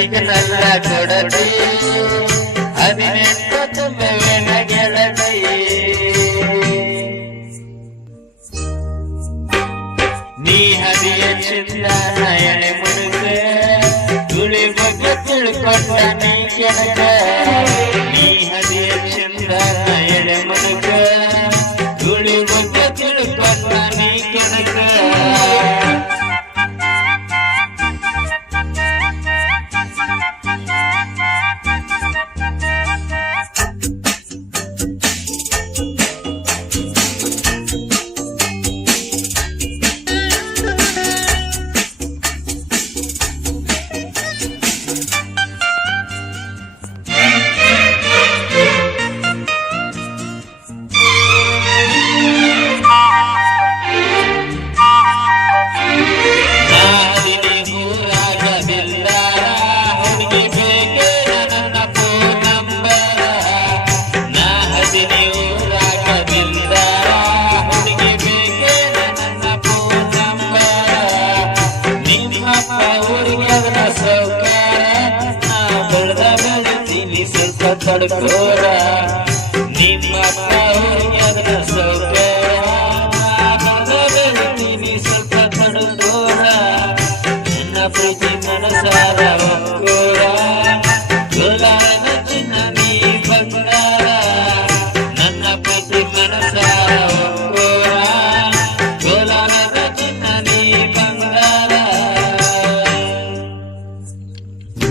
ಸಿಗ್ನಲ್ಲ ಕೊಡತಿ 18 ತುಂಬುವೆನ ಗೆಳತಿ ನೀ ಹದಿಯ ಚಿಂದ ನಯನೆ ಮುಡುಕ ತುಳಿ ಬಗ್ಗೆ ತಿಳ್ಕೊಂಡ ನೀ ಕೆಣಕ ನೀ ಹದಿಯ ಚಿಂದ ನಯನೆ ಮುಡುಕ ತುಳಿ ಬಗ್ಗೆ ತಿಳ್ಕೊಂಡ ನೀ ಕೆಣಕ ತಡ್ಕೋರ ನಿಮ್ಮಪ್ಪ ಹುಡುಗಿಯದನ್ನ ಸೌಕರ್ಯ ಬೆಳಿತೀನಿ ಸ್ವಲ್ಪ ತಡ್ಕೋರ ನನ್ನ ಪ್ರೀತಿ ಮನಸಾರ ಒಕ್ಕೋರ ಗೋಲಾರನ ಚಿನ್ನ ನೀ ಬಂಗಾರ ನನ್ನ ಪ್ರೀತಿ ಮನಸಾರ ಒಕ್ಕೋರ ಗೋಲಾರನ ಚಿನ್ನ ನೀ ಬಂಗಾರ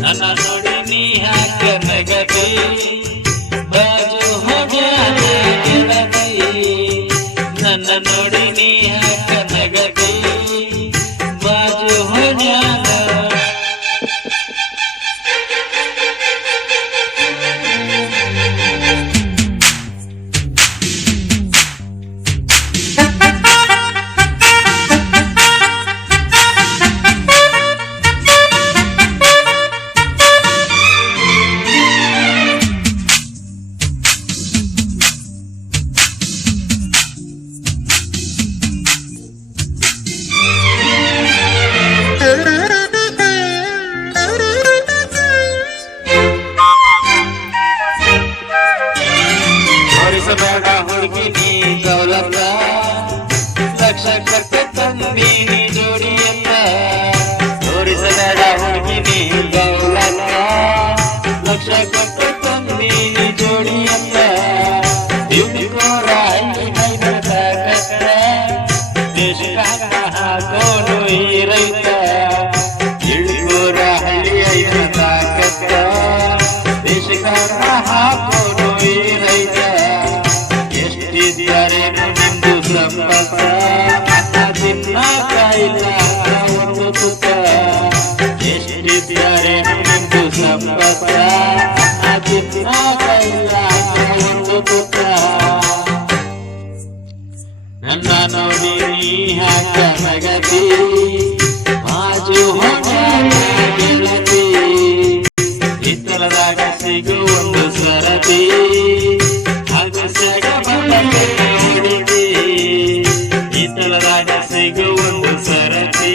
ನನ್ನ ನೋಡಿ ನೀ ಹಾಕ ನಗತಿ ಬಾಜು ಹೋಗ್ಯಾನ ಗೆಳತಿ ನನ್ನ ನೋಡಿ ನೀ ಹಾಕ ನಗತಿ ಬಾಜು ಹೋಗ್ಯಾನ ಬೇಡ ಹುಡುಗಿ ನೀ ದೌಲತ ಲಕ್ಷ ಕಟ್ಟ ತಂದಿ ನೀ ಜೋಡಿಯಲ್ಲ ತೋರಿಸಬೇಡ ಹುಡುಗಿ ನೀ ದೌಲತ ಲಕ್ಷ ಕಟ್ಟ ತಂದಿ ನೀ ಜೋಡಿಯಲ್ಲ ಇವ್ನಿಗೋರ ಐದೈದ ಕಟ್ಟ ದೇಶಕ್ಕ ಹಾಕೋನು ಈ ರೈತ ಇಳಿಗೋರ ಹಳ್ಳಿ ಐದ ಕಟ್ಟ ದೇಶಕ್ಕ ಹಾಕೋನು ಈ ರೈತ ಎಷ್ಟಿದ್ಯಾರೇನು ನಿಂದು ಸಂಪತ್ತ ತಿನ್ನಕಾಯಿಲ್ಲ ಒಂದು ತುತ್ತ ಎಷ್ಟಿದ್ಯಾರೇನು ನಿಂದು ಸಂಪತ್ತ ತಿನ್ನಕಾಯಿಲ್ಲ ಒಂದು ತುತ್ತ ನನ್ನ ನೋಡಿ ನೀ ಹಾಕ ನಗತಿ ಬಾಜು ಗೆಳತಿ ಹಿತ್ತಲದಾಗ ಸಿಗು ಒಂದು ಸರತಿ ಹಿತ್ತಲದಾಗ ಸಿಗು ಒಂದು ಸರತಿ